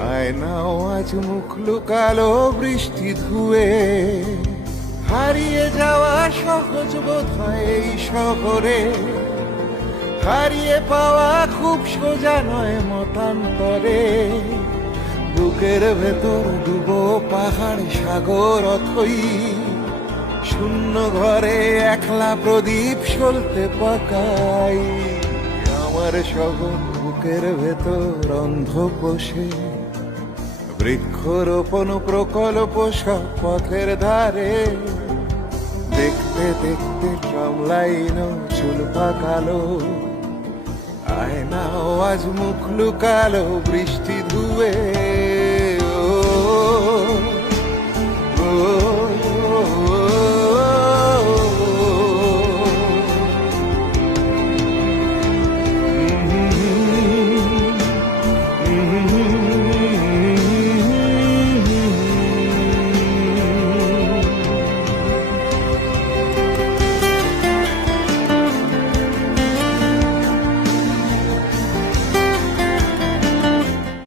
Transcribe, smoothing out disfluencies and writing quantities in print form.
আয়নাও আজ মুখ লুকালো বৃষ্টি ধুয়ে। হারিয়ে যাওয়া সহজ বোধ হয় এই শহরে, হারিয়ে পাওয়া খুব সোজা নয় মতান্তরে। বুকের ভেতর ডুবো পাহাড় সাগর অথই, শূন্য ঘরে একলা প্রদীপ সলতে পাকাই। আমার শহর বুকের ভেতর অন্ধ পোষে, বৃক্ষরোপণ প্রকল্প সব পথের ধারে। দেখতে দেখতে ট্রাম লাইনও চুল পাকালো, আয়নাও আজ মুখ লুকালো বৃষ্টি